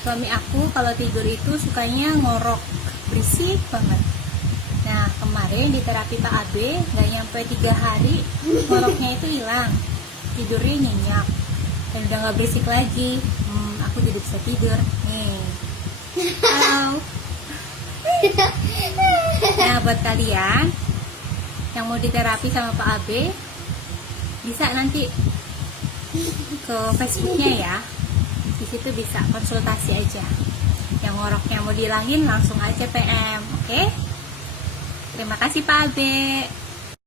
suami aku kalau tidur itu sukanya ngorok, berisik banget. Nah kemarin di terapi Pak Abe nggak nyampe 3 hari ngoroknya itu hilang, tidurnya nyenyak dan udah nggak berisik lagi. Aku jadi bisa tidur nih. Halo. Nah buat kalian yang mau diterapi sama Pak Abe bisa nanti ke Facebooknya ya, di situ bisa konsultasi aja. Yang ngoroknya mau dihilangin langsung aja PM, oke? Terima kasih Pak Abe.